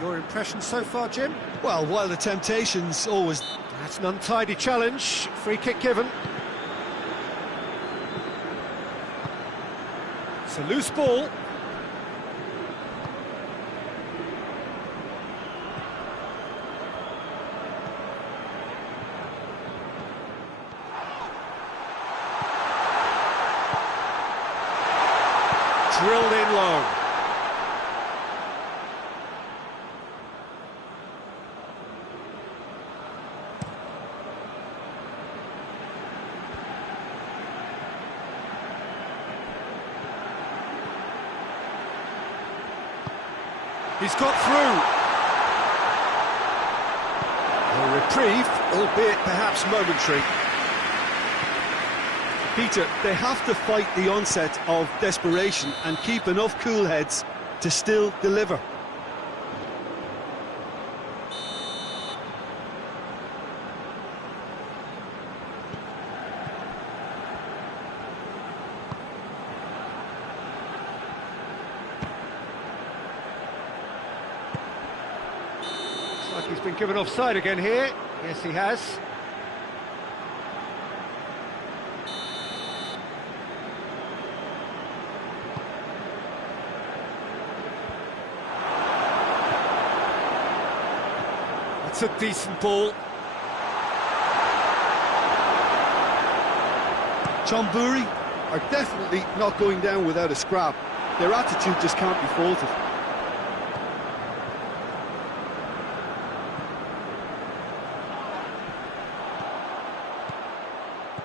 Your impression so far, Jim? Well, while the temptation's always... That's an untidy challenge. Free kick given. It's a loose ball. Drilled in low. He's got through. A reprieve, albeit perhaps momentary. Peter, they have to fight the onset of desperation and keep enough cool heads to still deliver. He's been given offside again here. Yes, he has. That's a decent ball. Chon are definitely not going down without a scrap. Their attitude just can't be faulted.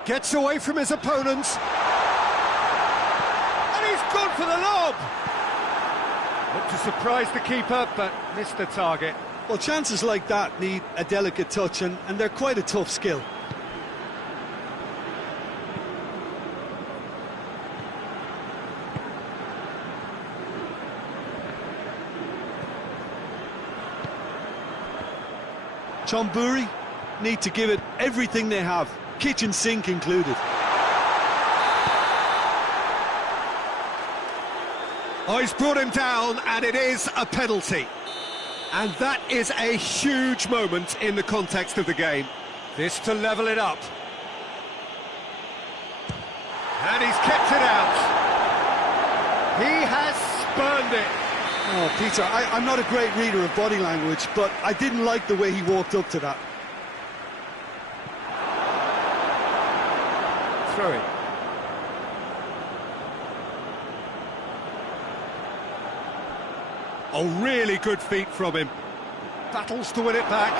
Gets away from his opponents. And he's gone for the lob. Looked to surprise the keeper, but missed the target. Well, chances like that need a delicate touch, and they're quite a tough skill. Chon need to give it everything they have, kitchen sink included. Oh, he's brought him down, and it is a penalty. And that is a huge moment in the context of the game. This to level it up. And he's kept it out. He has spurned it. Oh, Peter, I'm not a great reader of body language, but I didn't like the way he walked up to that. throw-in. Oh, really good feet from him. Battles to win it back.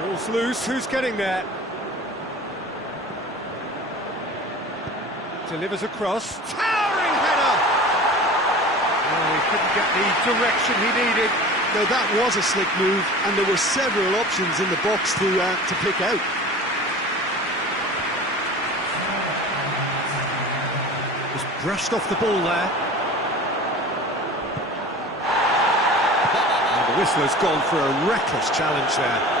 Ball's loose, who's getting there? Delivers across. Towering header! Oh, he couldn't get the direction he needed. Now that was a slick move, and there were several options in the box to pick out. Just brushed off the ball there. And the whistler's gone for a reckless challenge there.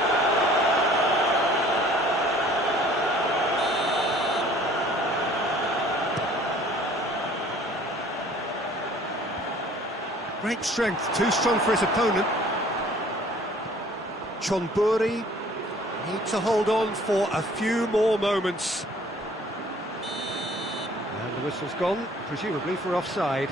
Great strength, too strong for his opponent. Chon need to hold on for a few more moments. And the whistle's gone, presumably for offside.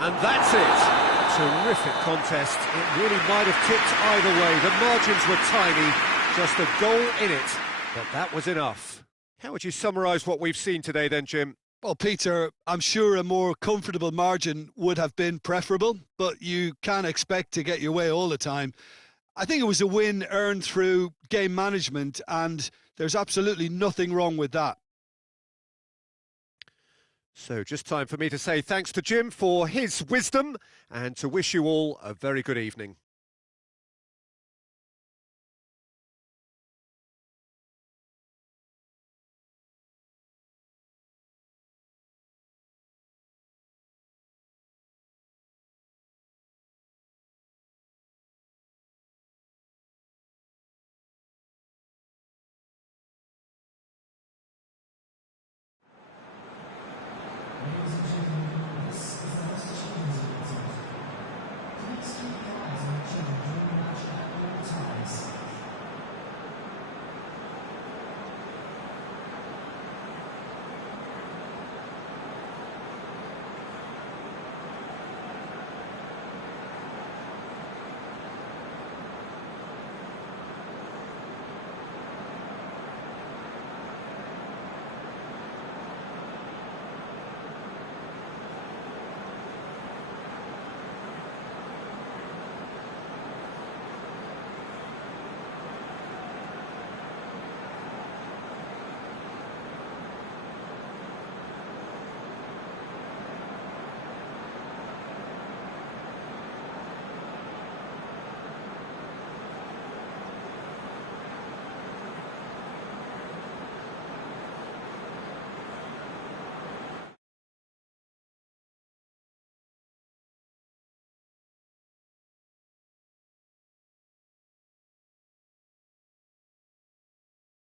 And that's it. Terrific contest. It really might have tipped either way. The margins were tiny, just a goal in it, but that was enough. How would you summarise what we've seen today then, Jim? Well, Peter, I'm sure a more comfortable margin would have been preferable, but you can't expect to get your way all the time. I think it was a win earned through game management, and there's absolutely nothing wrong with that. So just time for me to say thanks to Jim for his wisdom and to wish you all a very good evening.